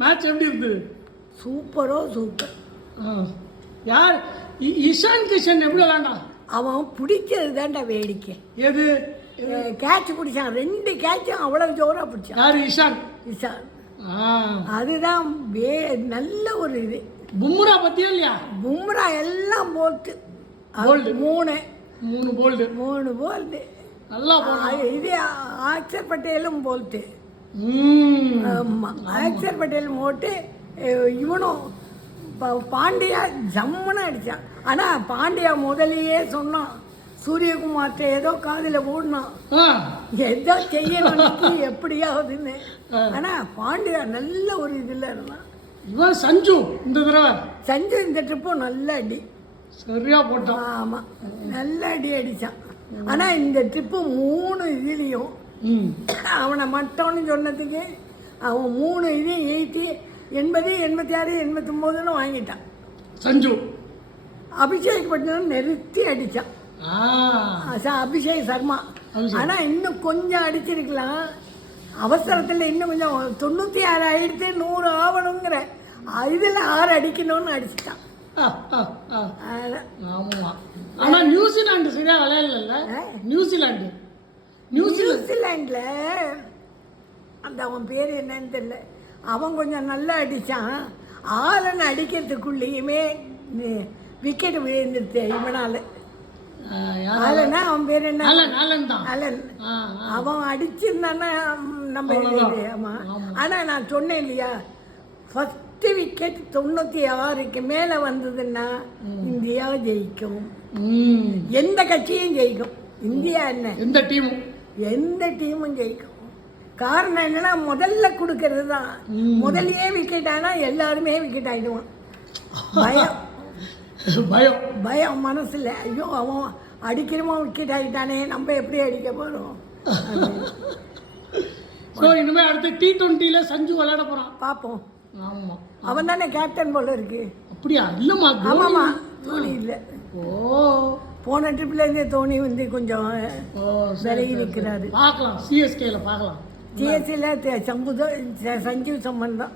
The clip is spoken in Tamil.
மேட்ச் எப்படி இருந்தது? சூப்பர். யார் இஷான் கிஷன் எப்படி விளாண்டா? அவன் பிடிச்சது தான்டா வேடிக்கை. எது? கேட்ச் பிடிச்சான், 2 கேட்சும் அவ்வளவு ஜோராக பிடிச்சான். யார்? இஷான். அதுதான் நல்ல ஒரு இது. பும்ரா பத்தியா இல்லையா? பும்ரா எல்லாம் போல்ட்டு, போல்டு 3 போல்டு நல்லா இது. அக்ஷர் பட்டேலும் போல்ட்டு. ஆமாம், அக்ஷர் பட்டேலும் போட்டு இவனும் பாண்டியா ஜம்முன்னு அடித்தான். ஆனால் பாண்டியா முதலையே சொன்னான், சூரியகுமார்ட்ட ஏதோ காதில் போடணும், ஏதோ செய்யணும் எப்படியாவதுன்னு. ஆனால் பாண்டியா நல்ல ஒரு இதில் இருந்தான். இவன் சஞ்சு இந்த ட்ரிப்பும் நல்ல அடி சரியா போட்டான். ஆமாம், நல்ல அடி அடித்தான். ஆனால் இந்த ட்ரிப்பு 3 இதுலேயும் அவனை மட்டோன்னு சொன்னதுக்கு அவன் 3 இதையும் 80, 86, 89 வாங்கிட்டான். சஞ்சு அபிஷேக் பட்டினம் நிறுத்தி அடித்தான், அபிஷேக் சர்மா. ஆனால் இன்னும் கொஞ்சம் அடிச்சிருக்கலாம் அவசரத்தில். இன்னும் கொஞ்சம் 96 ஆயிடுத்து, 100 ஆகணுங்கிற இதில் 6 அடிக்கணும்னு அடிச்சிட்டான். ஆமா. ஆனா நியூசிலாந்து சரியா விளையாடல. நியூசிலாண்டில் அந்த அவன் பேர் என்னன்னு தெரியல, அவன் கொஞ்சம் நல்லா அடித்தான். ஆலன் அடிக்கிறதுக்குள்ளேயுமே விக்கெட் விழுந்துருச்சு இவனால. ஆலனா அவன் பேர் என்ன? அலன். அவன் அடிச்சிருந்தானா நம்ம. ஆமாம். ஆனால் நான் சொன்னேன் இல்லையா, ஃபஸ்ட்டு விக்கெட் 96க்கு மேலே வந்ததுன்னா இந்தியா ஜெயிக்கும். எந்த கட்சியும் ஜெயிக்கும். இந்தியா என்ன, எந்த டீமும் ஜெயிக்கும். காரணம் என்னன்னா முதல்ல கொடுக்கறது தான். முதல்லயே விக்கெட் ஆனால் எல்லாருமே விக்கெட் ஆகிடுவான். பயம் மனசில், ஐயோ அவன் அடிக்கிறமா விக்கெட் ஆகிட்டானே, நம்ம எப்படி அடிக்க போகிறோம். இனிமேல் அடுத்த T20 சஞ்சு விளையாட போகிறான், பார்ப்போம். ஆமாம், அவன் தானே கேப்டன் போல இருக்கு. அப்படியா? இல்லைம்மா, ஆமாம்மா, தோனி இல்லை. போன ட்ரிப்லேருந்தே தோனி வந்து கொஞ்சம் விலகி நிற்கிறாரு. பார்க்கலாம், CSKல பார்க்கலாம். சிஎஸ்சியில் சஞ்சீவ் சம்பந்தம்.